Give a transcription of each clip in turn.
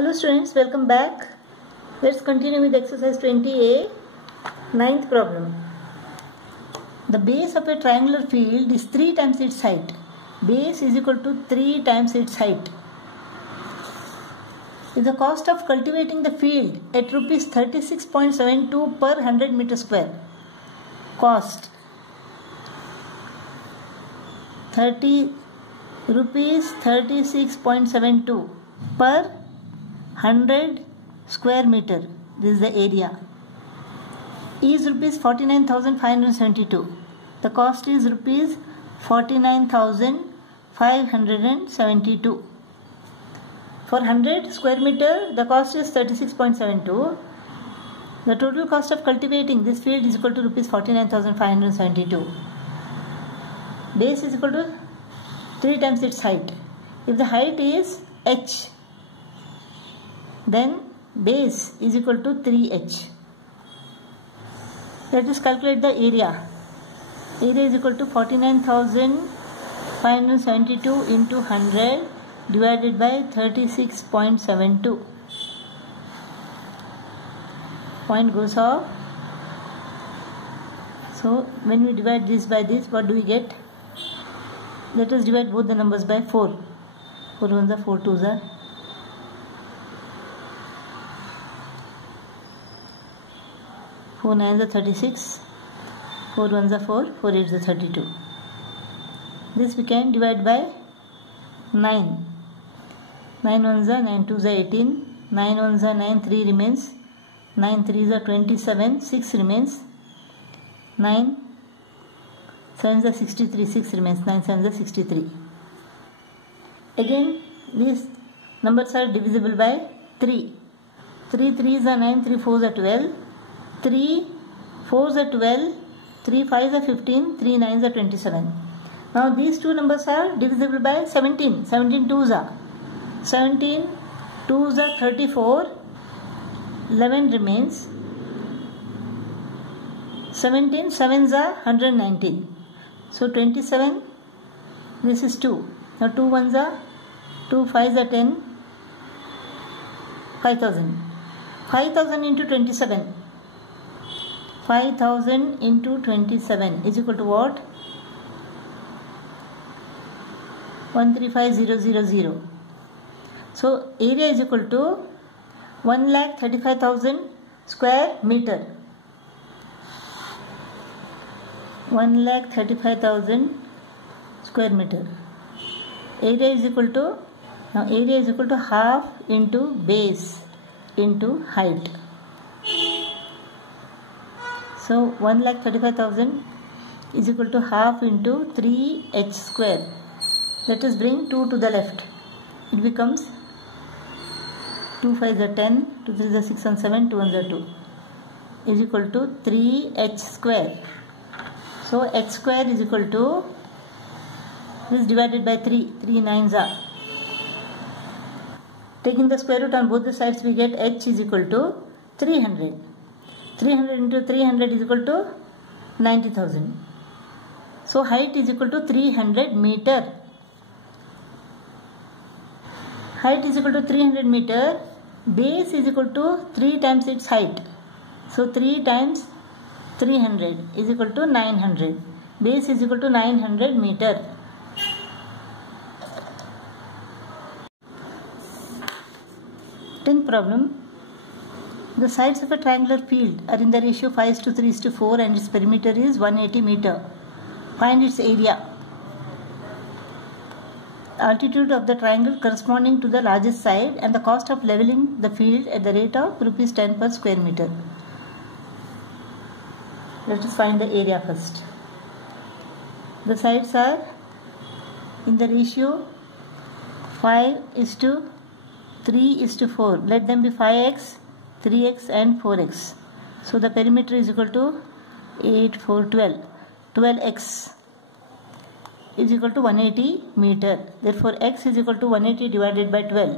Hello students, welcome back. Let's continue with exercise 20A, ninth problem. The base of a triangular field is 3 times its height. Base is equal to 3 times its height. If the cost of cultivating the field at rupees 36.72 per 100 meter square, cost rupees 36.72 per 100 square meter, this is the area, is rupees 49,572. The cost is rupees 49,572. For 100 square meter, the cost is 36.72. The total cost of cultivating this field is equal to rupees 49,572. Base is equal to 3 times its height. If the height is h, then base is equal to 3h. Let us calculate the area. Area is equal to 49,572 into 100 divided by 36.72. Point goes off. So when we divide this by this, what do we get? Let us divide both the numbers by 4. 4 ones are 4 twos are 4 9s are 36, 4 1s are 4, 4 8s are 32. This we can divide by 9. 9 1s are 9 2s are 18, 9 1s are 9, 3 remains, 9 3s are 27, 6 remains, 9 7s are 63, 6 remains, 9 7s are 63. Again these numbers are divisible by 3. 3 3s are 9, 3 4s are 12. 3 4s are 12, 3 5s are 15, 3 9s are 27. Now these two numbers are divisible by 17. 17 2s are 17 2s are 34, 11 remains. 17 7s are 119. So 27, this is 2. Now 2 1s are 2 5s are 10, 5,000. 5,000 into 27. 5,000 into 27 is equal to what? 135000. So area is equal to 1,35,000 square meter. 1,35,000 square meter. Area is equal to, now area is equal to half into base into height. So 1,35,000 is equal to half into 3h square. Let us bring 2 to the left. It becomes 2 5s are 10, 2 3s are 6 and 7, 2 1s are 2 is equal to 3h square. So h square is equal to, this divided by 3, 3 9s are. Taking the square root on both the sides, we get h is equal to 300. 300 into 300 is equal to 90,000. So height is equal to 300 meter. Height is equal to 300 meter. Base is equal to 3 times its height. So 3 times 300 is equal to 900. Base is equal to 900 meter. Tenth problem. The sides of a triangular field are in the ratio 5:3:4 and its perimeter is 180 meter. Find its area. The altitude of the triangle corresponding to the largest side and the cost of leveling the field at the rate of rupees 10 per square meter. Let us find the area first. The sides are in the ratio 5:3:4. Let them be 5x, 3x and 4x. So the perimeter is equal to 8, 4, 12. 12x is equal to 180 meter. Therefore x is equal to 180 divided by 12.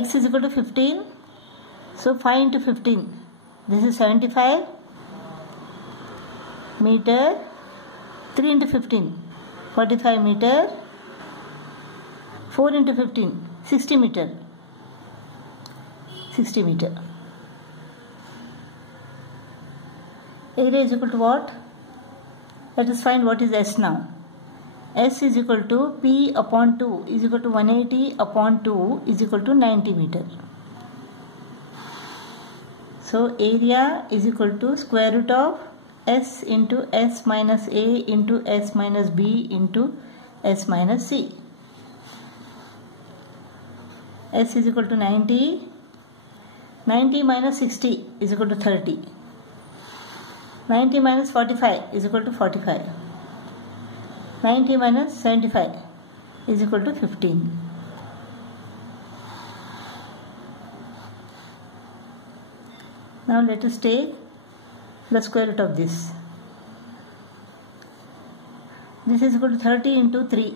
X is equal to 15. So 5 into 15. This is 75 meter. 3 into 15. 45 meter. 4 into 15, 60 meter. 60 meter. Area is equal to what? Let us find what is S now. S is equal to P upon 2 is equal to 180 upon 2 is equal to 90 meter. So area is equal to square root of S into S minus A into S minus B into S minus C. S is equal to 90. 90 minus 60 is equal to 30. 90 minus 45 is equal to 45. 90 minus 75 is equal to 15. Now let us take the square root of this. This is equal to 30 into 3.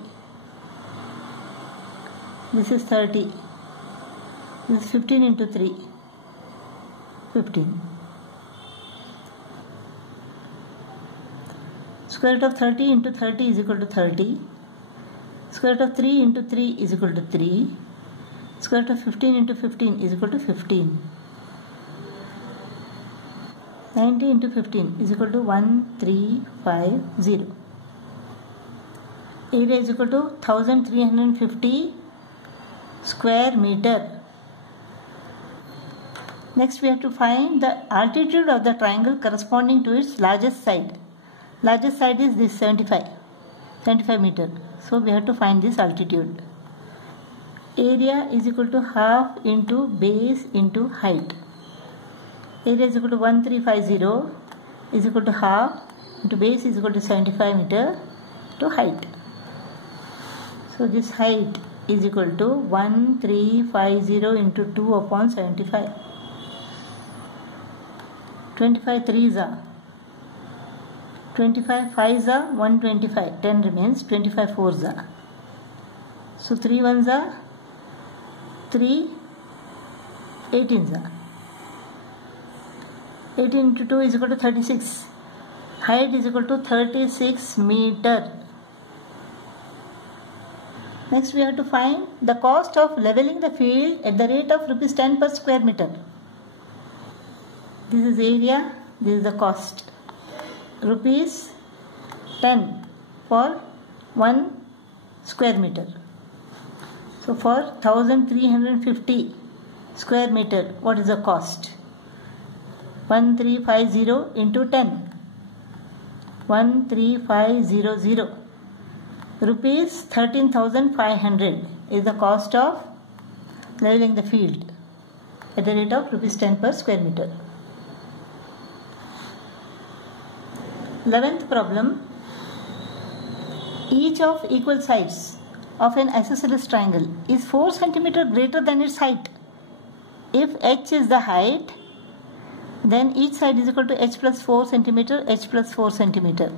This is 30. This is 15 into 3. 15. Square root of 30 into 30 is equal to 30. Square root of 3 into 3 is equal to 3. Square root of 15 into 15 is equal to 15. 90 into 15 is equal to 1350. Area is equal to 1350 square meter. Next we have to find the altitude of the triangle corresponding to its largest side. Largest side is this 75 meter. So we have to find this altitude. Area is equal to half into base into height. Area is equal to 1350 is equal to half into base is equal to 75 meter to height. So this height is equal to 1350 into 2 upon 75. 25 3s are 25 5s are 125. 10 remains. 25 4s are. So 3 1s are 3. 18s are. 18 into 2 is equal to 36. Height is equal to 36 meter. Next we have to find the cost of leveling the field at the rate of rupees 10 per square meter. This is area, this is the cost. Rupees 10 for 1 square meter. So for 1350 square meter, what is the cost? 1350 into 10. 13500. Rupees 13,500 is the cost of leveling the field at the rate of rupees 10 per square meter. 11th problem. Each of equal sides of an isosceles triangle is 4 cm greater than its height. If h is the height, then each side is equal to h plus 4 cm, h plus 4 cm.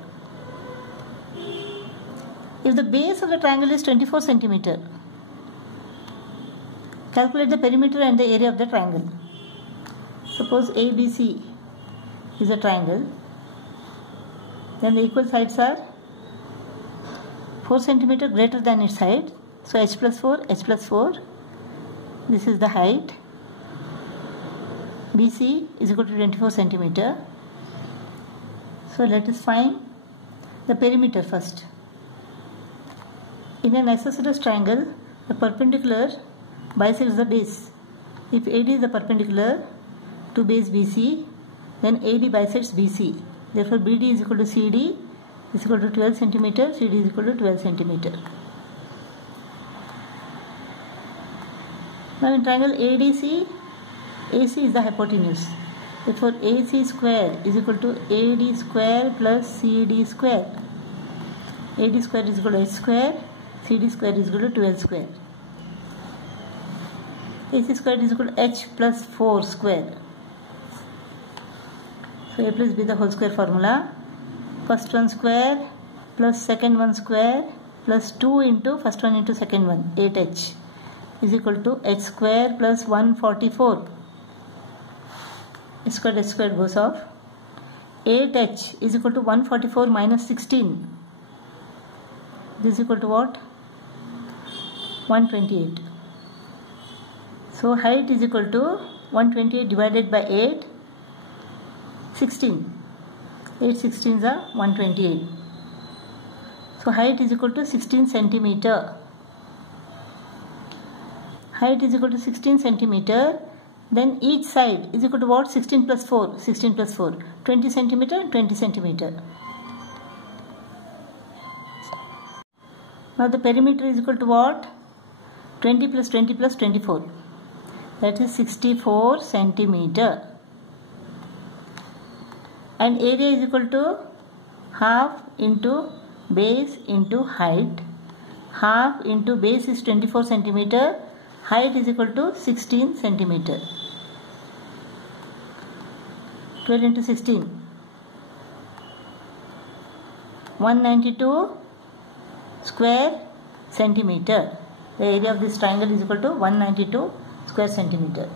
If the base of the triangle is 24 cm, calculate the perimeter and the area of the triangle. Suppose ABC is a triangle. Then the equal sides are 4 cm greater than its height. So h plus 4, h plus 4. This is the height. BC is equal to 24 cm. So let us find the perimeter first. In an isosceles triangle, the perpendicular bisects the base. If AD is the perpendicular to base BC, then AD bisects BC. Therefore, BD is equal to CD is equal to 12 cm, CD is equal to 12 cm. Now in triangle ADC, AC is the hypotenuse. Therefore, AC square is equal to AD square plus CD square. AD square is equal to H square, CD square is equal to 12 square. AC square is equal to H plus 4 square. So A plus B the whole square formula. First one square plus second one square plus 2 into first one into second one, 8h is equal to h square plus 144. H square goes off. 8h is equal to 144 minus 16. This is equal to what? 128. So height is equal to 128 divided by 8, 16. 8 16s are 128. So height is equal to 16 centimeter. Height is equal to 16 centimeter. Then each side is equal to what? 16 plus 4. 16 plus 4. 20 centimeter and 20 centimeter. Now the perimeter is equal to what? 20 plus 20 plus 24. That is 64 centimeter. And area is equal to half into base into height. Half into base is 24 centimeter. Height is equal to 16 centimeter. 12 into 16. 192 square centimeter. The area of this triangle is equal to 192 square centimeter.